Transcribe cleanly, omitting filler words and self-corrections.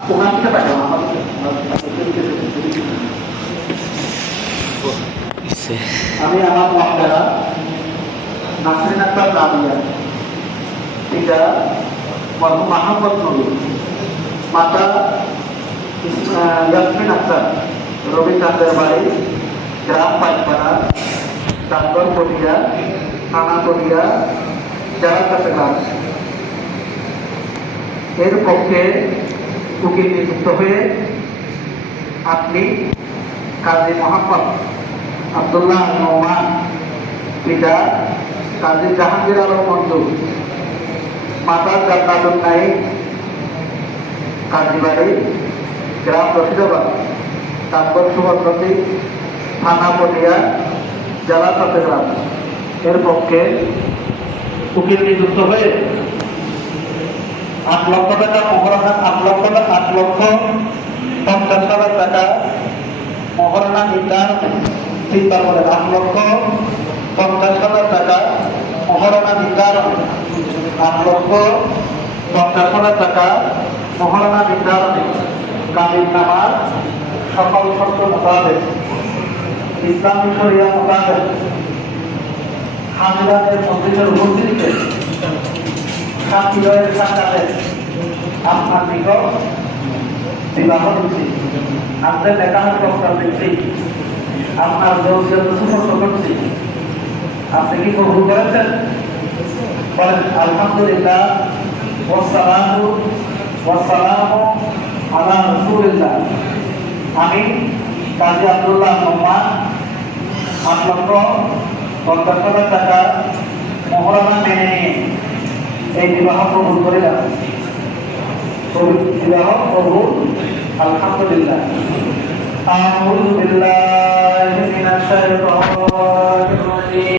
আমি আমার মাতারা নাসরিন আক্তার রাবিয়া, এটা মরহুম মাহমুদ নবী, মাতা ইয়াসমিন আক্তার, রবি কান্দের বাড়ি, গ্রাম পাইকপাড়া, ডাকঘর পটিয়া, থানা পটিয়া, জেলা চট্টগ্রাম। এর পক্ষে উকিল নিযুক্ত হয়ে আপনি কাজী মোহাম্মদ আব্দুল্লাহ নোমান, পিতা কাজী জাহাঙ্গীর আলম মঞ্জু, মাতা জান্নাতুন নাঈম, কাজীবাড়ি, গ্রাম রশিদাবাদ, ডাকঘর সুভদ্রতী, থানা পটিয়া, জেলা চট্টগ্রাম। এর পক্ষে উকিল নিযুক্ত হয়ে 8 লক্ষ টাকা মহারণা, 8,50,000 টাকা মহারণা নির্ধারণে, চিন্তা করে 8,50,000 টাকা মহারণা নির্ধারণে, 8,50,000 টাকা মহারণা নির্ধারণে কাবিন নামার সকল শর্ত মোতাবেক, ইসলামী শরিয়া মোতাবেক, হাজিরাদের মসজিদের উপস্থিতিতে সাক্ষীদের সাক্ষাতে আপনার নিকট বিবাহ দিচ্ছি, আপনার দেখানোর প্রস্তাব দিচ্ছি, আপনার জৌজিয়ত সুপর্দ করছি। আপনি কি কবুল করেছেন? বলেন আলহামদুলিল্লাহ, ওয়াসসালামু ওয়াসসালামু আলা রাসূলিল্লাহ। আমি কাজী আব্দুল্লাহ নোমান 8,50,000 টাকা মহারণা মেনে নিয়ে এই বিবাহ কবুল করিলাম। বিবাহ কবুল, আলহামদুলিল্লাহ। আউযু বিল্লাহি মিনাশ শাইতানির